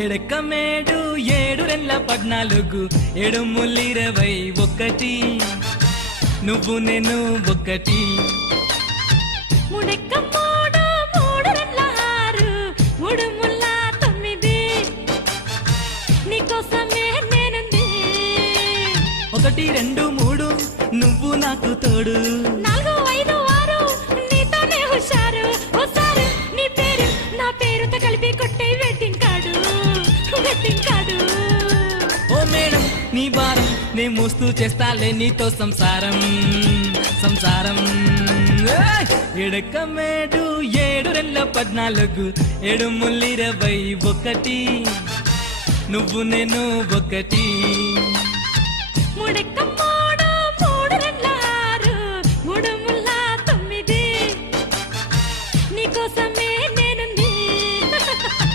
ఎడకమేడు 7 14 7 నువ్వు నేను ఒకటి. ముడెక్క 3 3 9 నీకోసమే నేనుంది. 1 2 3 నువ్వు నాకు తోడు. 4 5 6 నీతోనే హుషారు. ఓసారి నీ పేరు నా పేరుతో కలిపి కొట్టే వెడ్డింగ్ కార్డు. ఓ మేడం నీ భారం నే మోస్తూ చేస్తాలే నీతో సంసారం. ఎడకమేడు 7 14 7 21 నువ్వు నేను ఒకటి. ముడెక్క